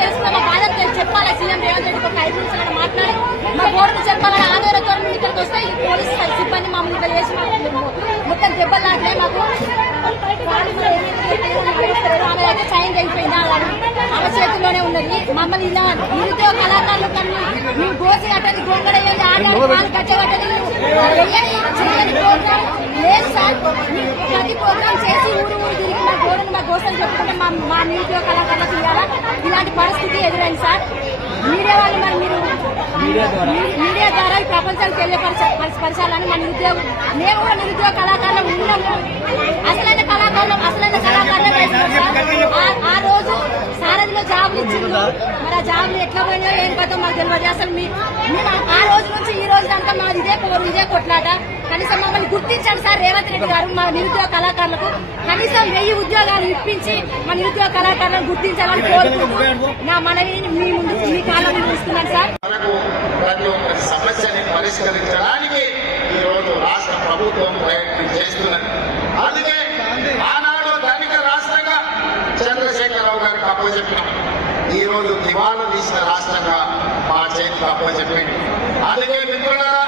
తెలుసుకున్న బాధ చెప్పాలి? సీఎం రేవంత్ రెడ్డికి ఒక ఐదు నిమిషాలు మాట్లాడి మా కోరిక చెప్పాలని ఆందోళనతో ఇక్కడికి వస్తే ఈ పోలీసు సిబ్బంది మమ్మల్ని ఇక్కడ చేసి మొత్తం దెబ్బలు లాంటివి మాకు ఆమె సైన్ అయిపోయింది ఆమె చేతుల్లోనే ఉన్నది. మమ్మల్ని ఇలా నిరుద్యోగ కళాకారులు కన్నా నువ్వు గోసి కట్టని గొంగడ ఆడాలి గట్టే కట్టని చేయని కోరుతారు చెప్పుకుంటే మా మా నిరుద్యోగ కళాకారులకు ఇవ్వాలా? ఇలాంటి పరిస్థితి ఎదురైంది సార్. మీడియా వాళ్ళు మరి మీరు మీడియా ద్వారా. ఈ ప్రపంచానికి తెలియపరచాలని మన నిరుద్యోగం మేము కూడా నిరుద్యోగ కళాకారులు ఉన్నాము. అసలైన కళాకారులు అసలైన కళాకారులు ఆ- రోజు సారథిలో జాబులు ఇచ్చిండ్రు. మరి ఆ జాబులు ఎట్లా పోయినాయో ఏం కథో మాకు తెలియదు అసలు మీ ఆ రోజు నుంచి ఈ రోజు దాకా మాది ఇదే పోరు ఇదే కొట్లాట. చేశాడు సార్ రేవంత్ రెడ్డి గారు మా నిరుద్యోగ కళాకారులకు కనీసం వెయ్యి ఉద్యోగాలు ఇప్పించి మా నిరుద్యోగ కళాకారులను గుర్తించాలని కోరుకుంటూ నా మనవిని మీ ముందు మీ కాలం చూస్తున్నాను సార్. ప్రతి ఒక్క సమస్యని పరిష్కరించడానికి ఈ రోజు రాష్ట్ర ప్రభుత్వం ప్రయత్నం చేస్తున్నది. అందుకే ఆనాడు ధనిక రాష్ట్రంగా చంద్రశేఖరరావు గారికి అప్పచెప్పినాం ఈ రోజు దివాలా తీసిన రాష్ట్రంగా మా చేతికి అప్పచెప్పింది అందుకే మిత్రులారా